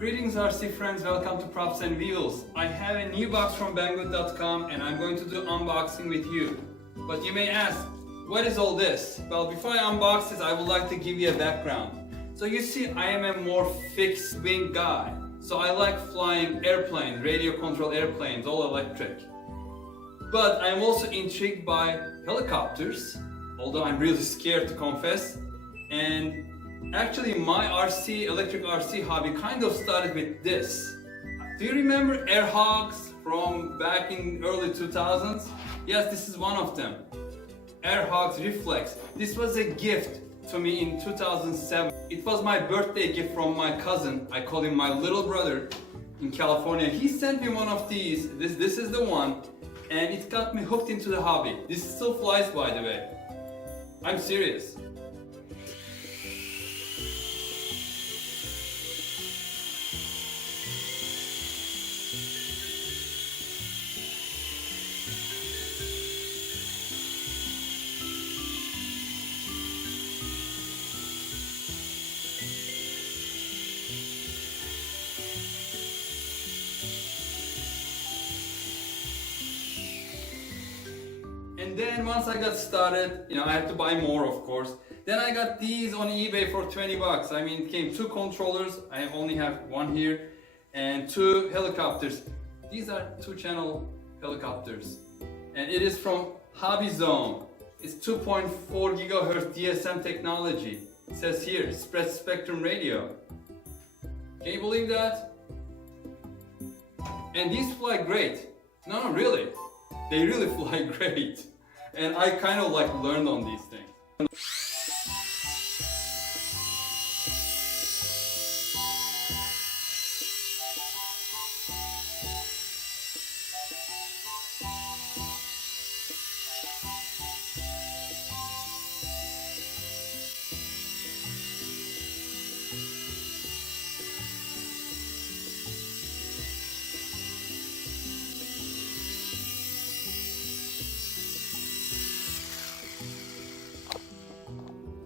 Greetings RC friends, welcome to Props and Wheels. I have a new box from Banggood.com and I'm going to do unboxing with you. But you may ask, what is all this? Well, before I unbox this, I would like to give you a background. So you see, I am a more fixed wing guy. So I like flying airplanes, radio controlled airplanes, all electric. But I'm also intrigued by helicopters, although I'm really scared to confess. And actually my electric RC hobby kind of started with this. Do you remember air hogs from back in early 2000s? Yes, this is one of them. Air hogs reflex. This was a gift to me in 2007. It was my birthday gift from my cousin. I call him my little brother in California. He sent me one of these. This is the one. And it got me hooked into the hobby. This still flies, by the way. I'm serious. And then once I got started, I had to buy more, of course. Then I got these on eBay for 20 bucks. I mean, it came 2 controllers. I only have one here, and 2 helicopters. These are 2-channel helicopters, and it is from Hobby Zone. It's 2.4 gigahertz DSM technology. It says here, spread spectrum radio. Can you believe that? And these fly great. No, really. They really fly great. And I kind of learned on these things.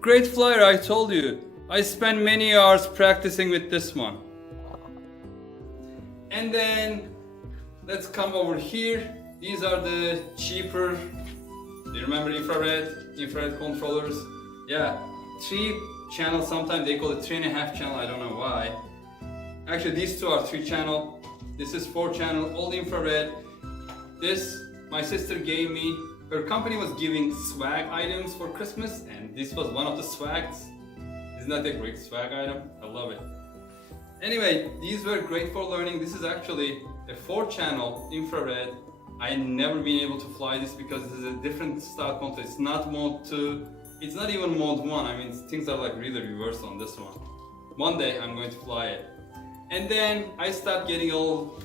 Great flyer, I told you. I spent many hours practicing with this one. And then let's come over here. These are the cheaper, do you remember infrared controllers? Yeah, 3-channel, sometimes they call it 3.5 channel, I don't know why. Actually these 2 are 3-channel. This is 4-channel, all infrared. This my sister gave me. Her company was giving swag items for Christmas, and this was one of the swags. Isn't that a great swag item? I love it. Anyway, these were great for learning. This is actually a 4-channel infrared. I never been able to fly this because this is a different style control. It's not mode 2. It's not even mode 1. I mean, things are really reversed on this one. One day I'm going to fly it. And then I started getting a little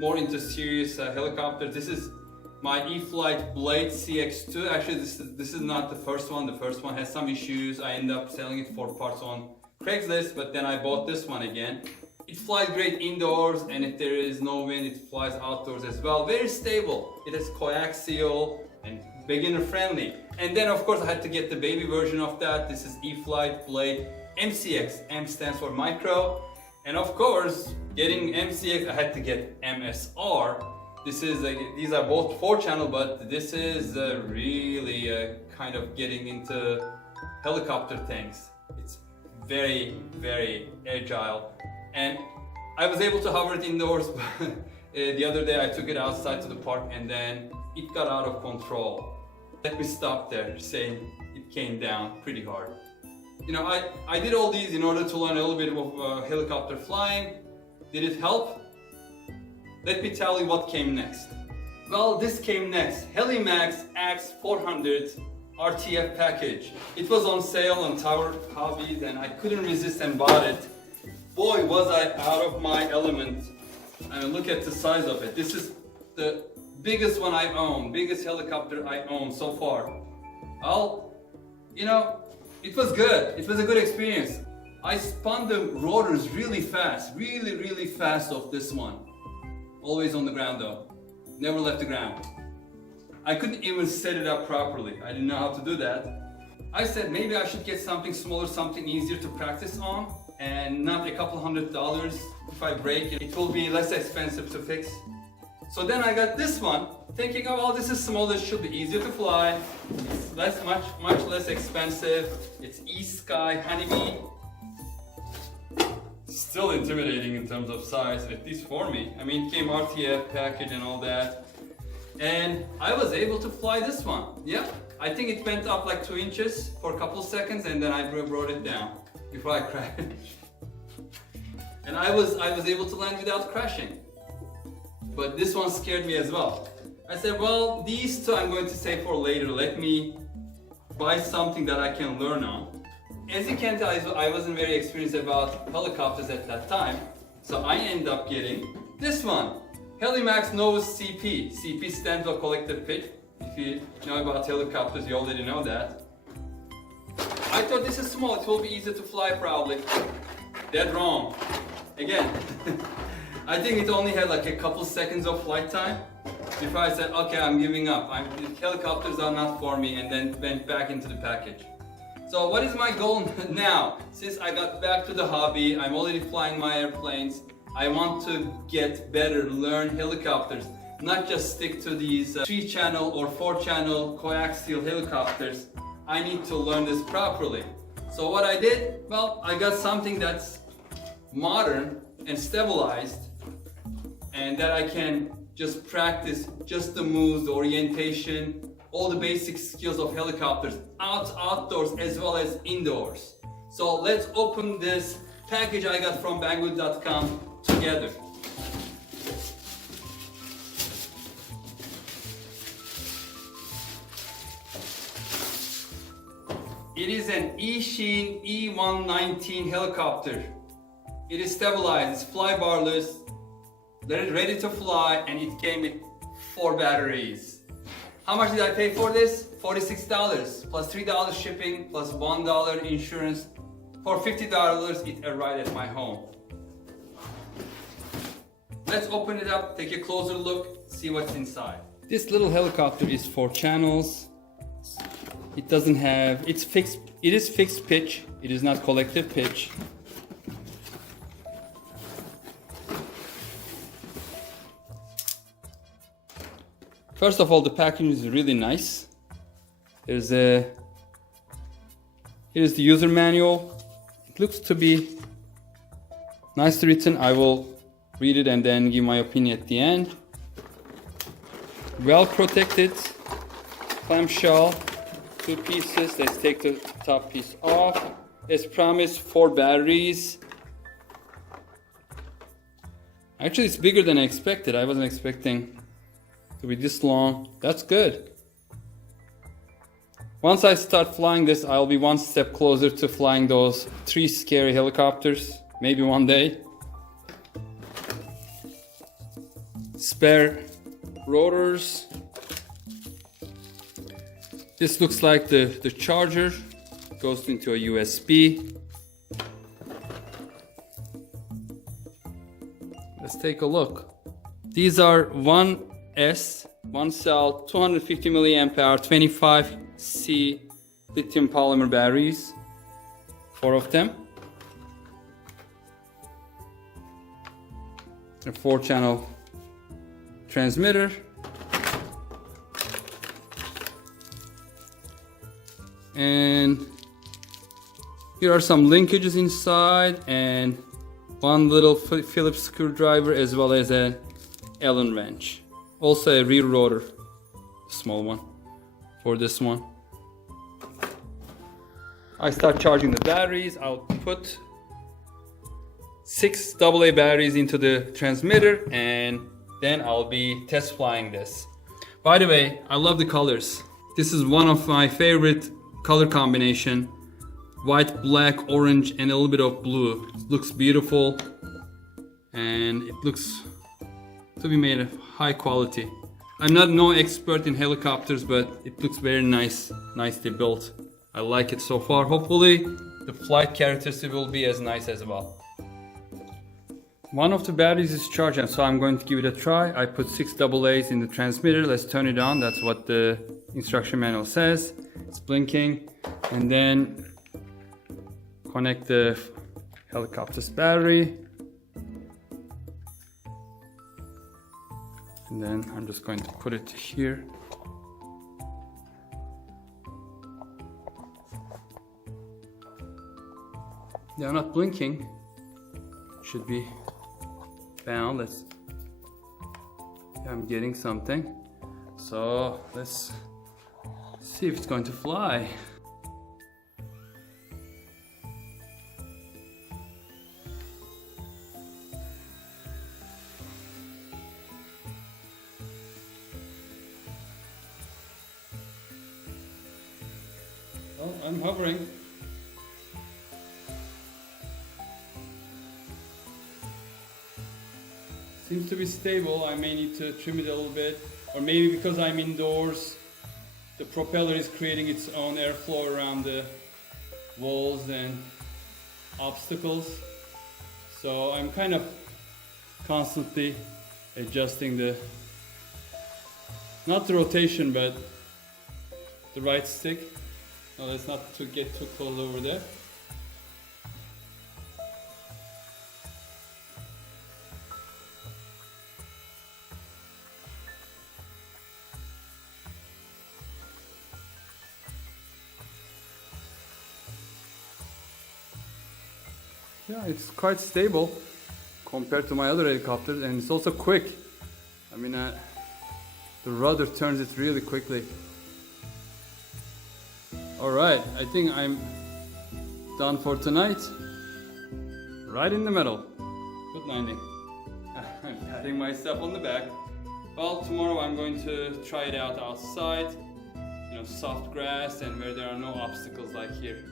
more into serious helicopters. This is my E-flite Blade CX2. Actually, this is not the first one. The first one has some issues. I ended up selling it for parts on Craigslist, but then I bought this one again. It flies great indoors, and if there is no wind, it flies outdoors as well. Very stable. It has coaxial and beginner friendly. And then of course I had to get the baby version of that. This is E-flite Blade MCX. M stands for micro. And of course, getting MCX, I had to get MSR. These are both 4-channel, but this is really kind of getting into helicopter things. It's very, very agile. And I was able to hover it indoors, but the other day I took it outside to the park and then it got out of control. Let me stop there, saying it came down pretty hard. I did all these in order to learn a little bit of helicopter flying. Did it help? Let me tell you what came next. Well, this came next. Helimax X400 RTF package. It was on sale on Tower Hobbies and I couldn't resist and bought it. Boy, was I out of my element. I mean, look at the size of it. This is the biggest one I own, biggest helicopter I own so far. It was good. It was a good experience. I spun the rotors really fast, really fast off this one. Always on the ground though, never left the ground. I couldn't even set it up properly. I didn't know how to do that. I said maybe I should get something smaller, something easier to practice on. and not a couple $100. If I break it, it will be less expensive to fix. So then I got this one, thinking, oh well, this is small, this should be easier to fly. It's much less expensive. It's E-Sky Honeybee. Still intimidating in terms of size, at least for me. I mean, it came RTF package and all that. And I was able to fly this one. Yeah, I think it went up like 2 inches for a couple seconds, and then I brought it down before I crashed. And I was able to land without crashing. But this one scared me as well. I said, well, these two I'm going to save for later. Let me buy something that I can learn on. As you can tell, I wasn't very experienced about helicopters at that time. So I ended up getting this one. Helimax Novus CP. CP stands for collective pitch. If you know about helicopters, you already know that. I thought this is small, it will be easier to fly probably. Dead wrong. Again. I think it only had like a couple seconds of flight time before I said, okay, I'm giving up. Helicopters are not for me, and then went back into the package. So what is my goal now? Since I got back to the hobby, I'm already flying my airplanes. I want to get better, learn helicopters, not just stick to these 3-channel or 4-channel coaxial helicopters. I need to learn this properly. So what I did, well, I got something that's modern and stabilized, and that I can just practice just the moves, the orientation, all the basic skills of helicopters, outdoors as well as indoors. So let's open this package I got from Banggood.com together. It is an Eachine E119 helicopter. It is stabilized, it's flybarless, ready to fly, and it came with 4 batteries. How much did I pay for this? $46 plus $3 shipping plus $1 insurance. For $50 it arrived at my home. Let's open it up, take a closer look, see what's inside. This little helicopter is 4 channels. It doesn't have, it is fixed pitch, it is not collective pitch. First of all, the packaging is really nice. Here's the user manual. It looks to be nicely written. I will read it and then give my opinion at the end. Well protected clamshell, 2 pieces. Let's take the top piece off. As promised, 4 batteries. Actually, it's bigger than I expected. I wasn't expecting to be this long. That's good. Once I start flying this, I'll be one step closer to flying those 3 scary helicopters. Maybe one day. Spare rotors. This looks like the charger. Goes into a USB. Let's take a look. These are 1 cell, 250 milliampere, 25C lithium polymer batteries. 4 of them. A 4-channel transmitter. And here are some linkages inside, and one little Phillips screwdriver as well as an Allen wrench. Also a rear rotor, small one for this one. I start charging the batteries. I'll put 6 AA batteries into the transmitter, and then I'll be test flying this. By the way, I love the colors. This is one of my favorite color combination. White, black, orange, and a little bit of blue. It looks beautiful, and it looks to be made of high quality. I'm not no expert in helicopters, but it looks very nicely built. I like it so far. Hopefully the flight characteristics will be as nice as well. One of the batteries is charged, so I'm going to give it a try. I put 6 AA's in the transmitter. Let's turn it on. That's what the instruction manual says. It's blinking. And then connect the helicopter's battery. And then I'm just going to put it here. They're not blinking. Should be bound. I'm getting something. So let's see if it's going to fly. Well, I'm hovering. Seems to be stable. I may need to trim it a little bit, or maybe because I'm indoors, the propeller is creating its own airflow around the walls and obstacles. So I'm kind of constantly adjusting not the rotation, but the right stick. No, let's not get too close over there. Yeah, it's quite stable compared to my other helicopters, and it's also quick. I mean, the rudder turns it really quickly. Alright, I think I'm done for tonight. Right in the middle. Good landing. I'm patting myself on the back. Well, tomorrow I'm going to try it out outside. You know, soft grass and where there are no obstacles like here.